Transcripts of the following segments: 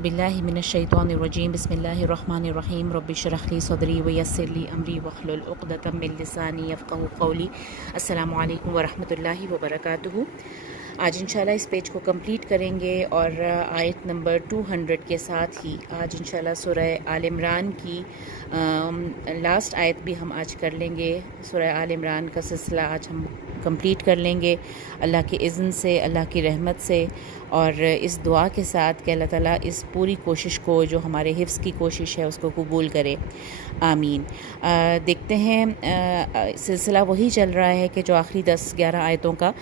बिल्लाहि मिनश्शैतानिर्रजीम बिस्मिल्लाहिर्रहमानिर्रहीम रब्बि इश्रह ली सदरी वयस्सिर ली अमरी वहलुल उक़दतम मिन लिसानी यफ़क़हू क़ौली। अस्सलामु अलैकुम वरहमतुल्लाहि वबरकातुहू। आज इंशाल्लाह इस पेज को कंप्लीट करेंगे और आयत नंबर 200 के साथ ही आज इंशाल्लाह सूरह आल इमरान की लास्ट आयत भी हम आज कर लेंगे। सूरह आल इमरान का सिलसिला आज हम कंप्लीट कर लेंगे अल्लाह के इज़्न से, अल्लाह की रहमत से, और इस दुआ के साथ कि अल्लाह ताला इस पूरी कोशिश को जो हमारे हिफ्ज़ की कोशिश है उसको कबूल करे, आमीन। देखते हैं सिलसिला वही चल रहा है कि जो आखिरी 10-11 आयतों का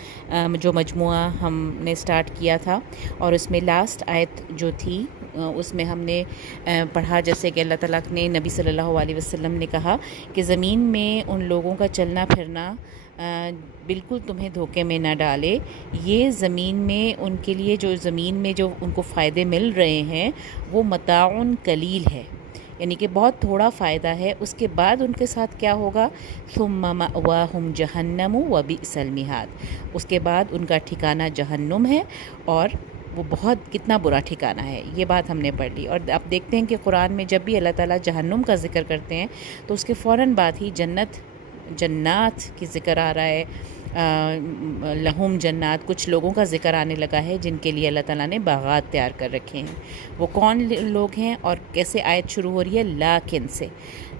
जो मजमुआ हमने स्टार्ट किया था, और उसमें लास्ट आयत जो थी उसमें हमने पढ़ा जैसे कि अल्लाह ताला ने नबी सल्लल्लाहु अलैहि वसल्लम ने कहा कि ज़मीन में उन लोगों का चलना फिरना बिल्कुल तुम्हें धोखे में न डाले। ये ज़मीन में उनके लिए जो ज़मीन में जो उनको फ़ायदे मिल रहे हैं वो मताउन कलील है, यानी कि बहुत थोड़ा फ़ायदा है। उसके बाद उनके साथ क्या होगा? सुम्मा मअवाहुम जहन्नम व बिअसल मिहाद। उसके बाद उनका ठिकाना जहन्नुम है और वो बहुत कितना बुरा ठिकाना है। ये बात हमने पढ़ ली। और आप देखते हैं कि कुरान में जब भी अल्लाह ताला जहन्नुम का ज़िक्र करते हैं तो उसके फ़ौरन बाद ही जन्नात की ज़िक्र आ रहा है। लहुम जन्नात, कुछ लोगों का ज़िक्र आने लगा है जिनके लिए अल्लाह ताला ने बागात तैयार कर रखे हैं। वो कौन लोग हैं और कैसे आयत शुरू हो रही है? लाकिन से,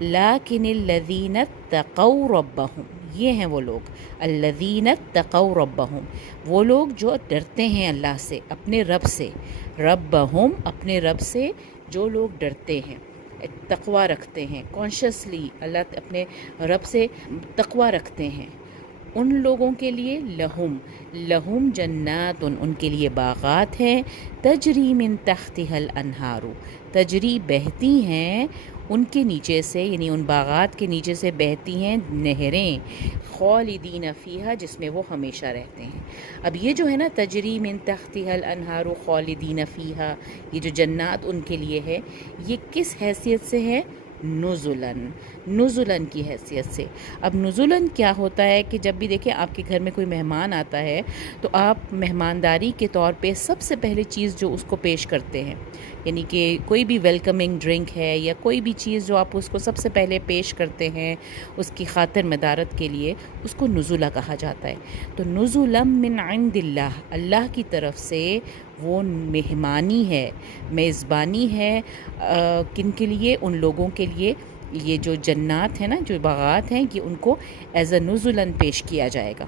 लाकिनिल्लज़ीन तक़ौ रब्बहुम, ये हैं वो लोग, अल्लज़ीन तक़ौ रब्बहुम, वो लोग जो डरते हैं अल्लाह से, अपने रब से। रब्बहुम, अपने रब से जो लोग डरते हैं, तक़वा रखते हैं, कॉन्शियसली अल्लाह अपने रब से तक़वा रखते हैं, उन लोगों के लिए लहुम जन्नातुन, उनके लिए बागात हैं, तजरी मिन तहतिहल अनहारू, तजरी बहती हैं उनके नीचे से, यानी उन बागात के नीचे से बहती हैं नहरें, खालिदीन फ़ीहा, जिसमें वो हमेशा रहते हैं। अब ये जो है ना, तजरी मिन तहतिहल अनहारू खालिदीन फ़ीहा, ये जो जन्नात उनके लिए है, ये किस हैसियत से है? नुज़ुलन की हैसियत से। अब नुज़ुलन क्या होता है कि जब भी देखें आपके घर में कोई मेहमान आता है तो आप मेहमानदारी के तौर पे सबसे पहले चीज़ जो उसको पेश करते हैं, यानी कि कोई भी वेलकमिंग ड्रिंक है या कोई भी चीज़ जो आप उसको सबसे पहले पेश करते हैं उसकी खातिर मदारत के लिए, उसको नुज़ुला कहा जाता है। तो नुज़ुलम मिन इंदिल्लाह, अल्लाह की तरफ से वो मेहमानी है, मेज़बानी है। किन के लिए? उन लोगों के लिए। ये जो जन्नात है ना, जो बागात हैं, कि उनको एज़ अ नुज़ुलन पेश किया जाएगा।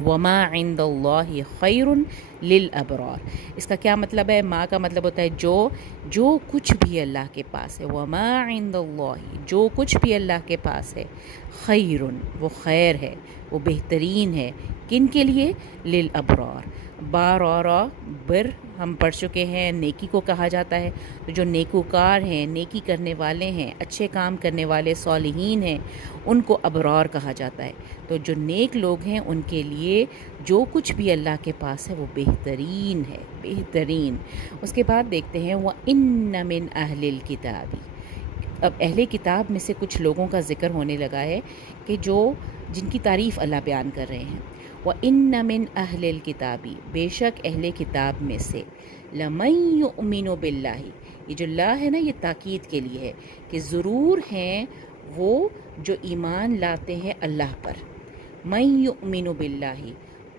वमा इंदल्लाहि खैरुन लिल अबरार, इसका क्या मतलब है? माँ का मतलब होता है जो कुछ भी अल्लाह के पास है। वमा इंदल्लाहि, जो कुछ भी अल्लाह के पास है, खैरुन, वो खैर है, वो बेहतरीन है। किन के लिए? लिल अबरार। बार और बिर हम पढ़ चुके हैं, नेकी को कहा जाता है। तो जो नेकूकार हैं, नेकी करने वाले हैं, अच्छे काम करने वाले सॉलिहीन हैं, उनको अबरार कहा जाता है। तो जो नेक लोग हैं उनके लिए जो कुछ भी अल्लाह के पास है वो बेहतरीन है, बेहतरीन। उसके बाद देखते हैं व इन्न मिन अहलिल किताबी। अब अहले किताब में से कुछ लोगों का ज़िक्र होने लगा है कि जिनकी तारीफ़ अल्लाह बयान कर रहे हैं। व इन्न मिन अहलिल किताबी, बेशक अहले किताब में से, लमन युमिनु बिल्लाहि, ये जो ला है ना, ये ताकीद के लिए है कि ज़रूर हैं वो जो ईमान लाते हैं अल्लाह पर। मन युमिनु बिल्लाहि,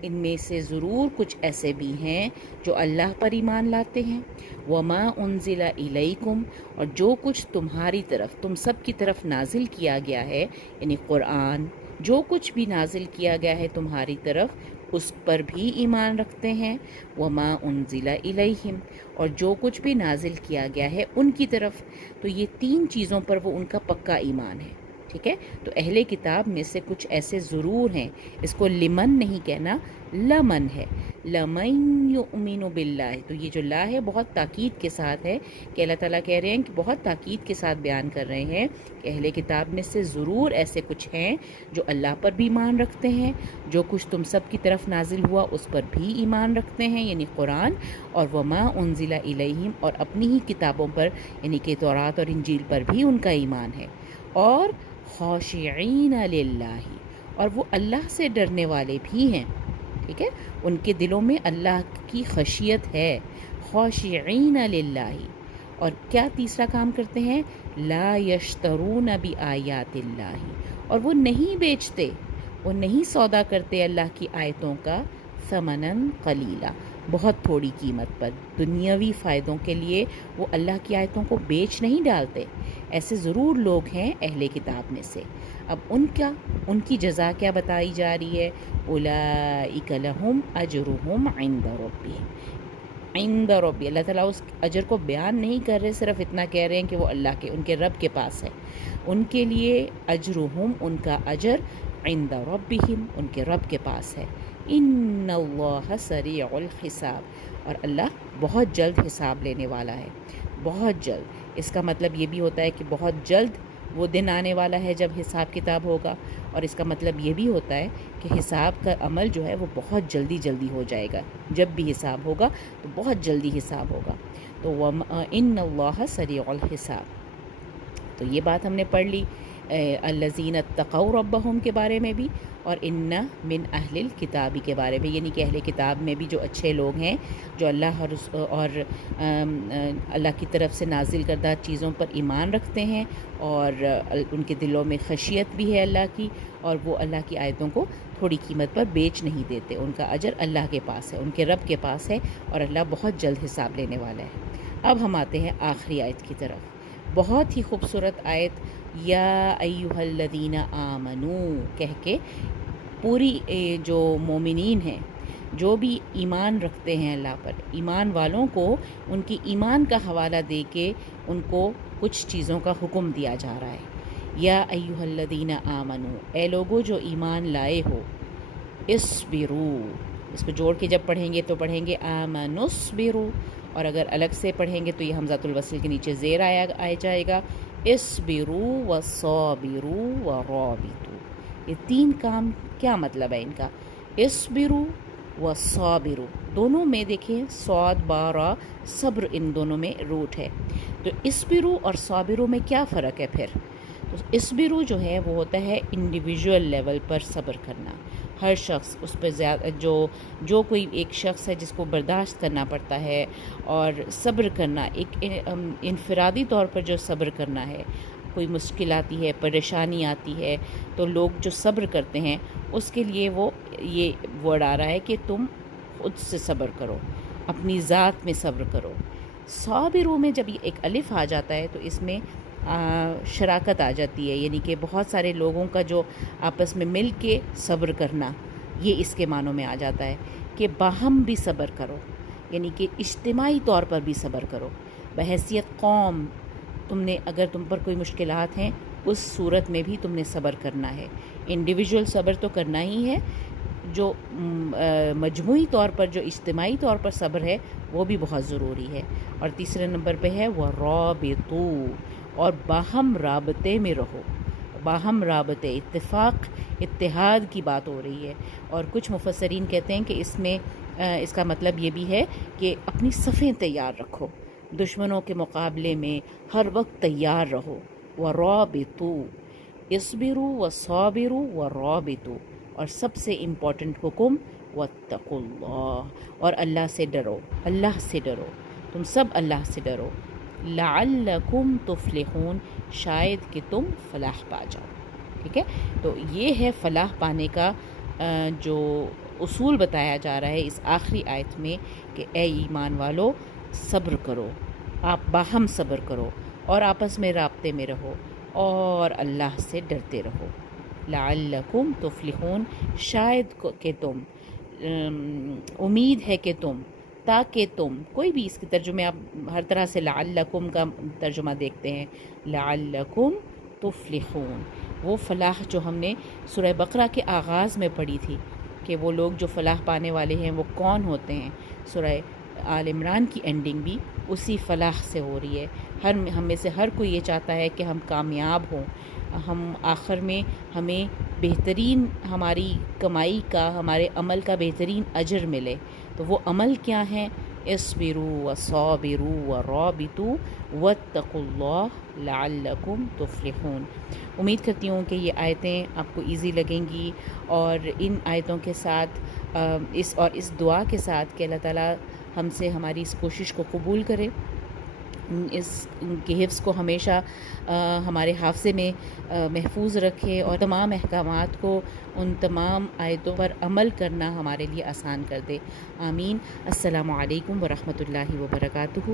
इनमें से ज़रूर कुछ ऐसे भी हैं जो अल्लाह पर ईमान लाते हैं। वमा उन्ज़िला इलैकुम, और जो कुछ तुम्हारी तरफ, तुम सब की तरफ नाजिल किया गया है, यानी क़ुरान, जो कुछ भी नाजिल किया गया है तुम्हारी तरफ, उस पर भी ईमान रखते हैं। वमा उन्ज़िला इलैहिम, और जो कुछ भी नाजिल किया गया है उनकी तरफ। तो ये 3 चीज़ों पर वो उनका पक्का ईमान है। ठीक है, तो अहले किताब में से कुछ ऐसे ज़रूर हैं, इसको लिमन नहीं कहना, लमन है। लमन युमिनु बिल्लाह, तो ये जो ला है बहुत ताकीद के साथ है कि अल्लाह ताला कह रहे हैं कि बहुत ताकीद के साथ बयान कर रहे हैं कि अहले किताब में से ज़रूर ऐसे कुछ हैं जो अल्लाह पर भी ईमान रखते हैं, जो कुछ तुम सब की तरफ नाजिल हुआ उस पर भी ईमान रखते हैं, यानी कुरान, और वमा उन्ज़िला इलैहिम, और अपनी ही किताबों पर, यानी कि तौरात और इंजील पर भी उनका ईमान है। और खाशिईन लिल्लाहि, और वो अल्लाह से डरने वाले भी हैं। ٹھیک ہے، ان کے دلوں میں اللہ کی خشیت ہے، خاشعین للہ. اور کیا تیسرا کام کرتے ہیں؟ لا یشترون بآیات اللہ، اور وہ نہیں بیچتے، وہ نہیں سودا کرتے اللہ کی آیتوں کا ثمناً قلیلا، بہت تھوڑی قیمت پر، دنیاوی فائدوں کے لیے وہ اللہ کی آیتوں کو بیچ نہیں ڈالتے. ایسے ضرور لوگ ہیں اہل کتاب میں سے. اب ان کی جزا کیا بتائی جا رہی ہے؟ اولئک لہم اجرہم عند ربہم. عند ربی، اللہ تعالیٰ اس اجر کو بیان نہیں کر رہے، صرف اتنا کہہ رہے ہیں کہ وہ اللہ کے، ان کے رب کے پاس ہے. ان کے لیے اجرہم، ان کا اجر، عند ربہم، ان کے رب کے پاس ہے. ان اللہ سریع الحساب، اور اللہ بہت جلد حساب لینے والا ہے، بہت جلد. اس کا مطلب یہ بھی ہوتا ہے کہ بہت جلد وہ دن آنے والا ہے جب حساب کتاب ہوگا، اور اس کا مطلب یہ بھی ہوتا ہے کہ حساب کا عمل جو ہے وہ بہت جلدی ہو جائے گا. جب بھی حساب ہوگا تو بہت جلدی حساب ہوگا. تو ان اللہ سریع الحساب. تو یہ بات ہم نے پڑھ لی الذین اتقوا ربہم کے بارے میں بھی، اور ان من اہل الکتاب کے بارے میں، یعنی کہ اہل کتاب میں بھی جو اچھے لوگ ہیں، جو اللہ اور اللہ کی طرف سے نازل کردہ چیزوں پر ایمان رکھتے ہیں، اور ان کے دلوں میں خشیت بھی ہے اللہ کی، اور وہ اللہ کی آیتوں کو تھوڑی قیمت پر بیچ نہیں دیتے. ان کا اجر اللہ کے پاس ہے، ان کے رب کے پاس ہے، اور اللہ بہت جلد حساب لینے والا ہے. اب ہم آتے ہیں آخری آیت کی طرف. بہت ہی خوبصورت آیت، یا ایہا الذین آمنو کہہ کے پوری جو مومنین ہیں، جو بھی ایمان رکھتے ہیں اللہ پر، ایمان والوں کو ان کی ایمان کا حوالہ دے کے ان کو کچھ چیزوں کا حکم دیا جا رہا ہے. یا ایہا الذین آمنو، اے لوگو جو ایمان لائے ہو، اصبرو، اس کو جوڑ کے جب پڑھیں گے تو پڑھیں گے آمنوا اصبروا، اور اگر الگ سے پڑھیں گے تو یہ حمزۃ الوصل کے نیچے زیر آ جائے گا. اصبروا وصابروا ورابطوا. یہ تین کام کیا مطلب ہے ان کا؟ اصبروا وصابروا، دونوں میں دیکھیں صاد بارا صبر، ان دونوں میں روٹ ہے. تو اصبروا اور صابروا میں کیا فرق ہے پھر؟ تو اصبروا جو ہے وہ ہوتا ہے انڈیویژول لیول پر صبر کرنا. ہر شخص اس پہ زیادہ جو کوئی ایک شخص ہے جس کو برداشت کرنا پڑتا ہے اور صبر کرنا، ایک انفرادی طور پر جو صبر کرنا ہے، کوئی مشکل آتی ہے، پریشانی آتی ہے، تو لوگ جو صبر کرتے ہیں اس کے لیے وہ یہ ورڈ آ رہا ہے کہ تم خود سے صبر کرو، اپنی ذات میں صبر کرو. صابروں میں جب یہ ایک الف آ جاتا ہے تو اس میں شراکت آ جاتی ہے، یعنی کہ بہت سارے لوگوں کا جو آپس میں مل کے صبر کرنا، یہ اس کے معنوں میں آ جاتا ہے کہ باہم بھی صبر کرو، یعنی کہ اجتماعی طور پر بھی صبر کرو. بحیثیت قوم اگر تم پر کوئی مشکلات ہیں اس صورت میں بھی تم نے صبر کرنا ہے. انڈیویجول صبر تو کرنا ہی ہے، جو مجموعی طور پر، جو اجتماعی طور پر صبر ہے وہ بھی بہت ضروری ہے. اور تیسرے نمبر پہ ہے وَرَابِطُوا، اور باہم رابطے میں رہو. باہم رابطے، اتفاق، اتحاد کی بات ہو رہی ہے. اور کچھ مفسرین کہتے ہیں کہ اس میں اس کا مطلب یہ بھی ہے کہ اپنی صفیں تیار رکھو، دشمنوں کے مقابلے میں ہر وقت تیار رہو. وَرَابِطُوا، اصبروا وصابروا ورابطوا. اور سب سے امپورٹنٹ حکم واتقوا اللہ، اور اللہ سے ڈرو، اللہ سے ڈرو، تم سب اللہ سے ڈرو. لعلکم تفلحون، شاید کہ تم فلاح پا جاؤ. ٹھیک ہے، تو یہ ہے فلاح پانے کا جو اصول بتایا جا رہا ہے اس آخری آیت میں کہ اے ایمان والو صبر کرو، آپ باہم صبر کرو، اور آپس میں رابطے میں رہو، اور اللہ سے ڈرتے رہو. لعلکم تفلحون، شاید کہ تم، امید ہے کہ تم، تاکہ تم، کوئی بھی اس کے ترجمے آپ ہر طرح سے لعلکم کا ترجمہ دیکھتے ہیں. لعلکم تفلحون، وہ فلاح جو ہم نے سورہ بقرہ کے آغاز میں پڑھی تھی کہ وہ لوگ جو فلاح پانے والے ہیں وہ کون ہوتے ہیں، سورہ آل عمران کی اینڈنگ بھی اسی فلاح سے ہو رہی ہے. ہم میں سے ہر کوئی یہ چاہتا ہے کہ ہم کامیاب ہوں، ہم آخر میں ہمیں بہترین ہماری کمائی کا، ہمارے عمل کا بہترین اجر ملے. تو وہ عمل کیا ہیں؟ اصبروا وصابروا ورابطوا واتقوا اللہ لعلکم تفلحون. امید کرتی ہوں کہ یہ آیتیں آپ کو ایزی لگیں گی، اور ان آیتوں کے ساتھ اس دعا کے ساتھ کہ اللہ تعالیٰ ہم سے ہماری اس کوشش کو قبول کرے، اس کے حفظ کو ہمیشہ ہمارے حافظے میں محفوظ رکھے، اور تمام احکامات کو، ان تمام آیتوں پر عمل کرنا ہمارے لیے آسان کر دے۔ آمین۔ السلام علیکم ورحمۃ اللہ وبرکاتہ۔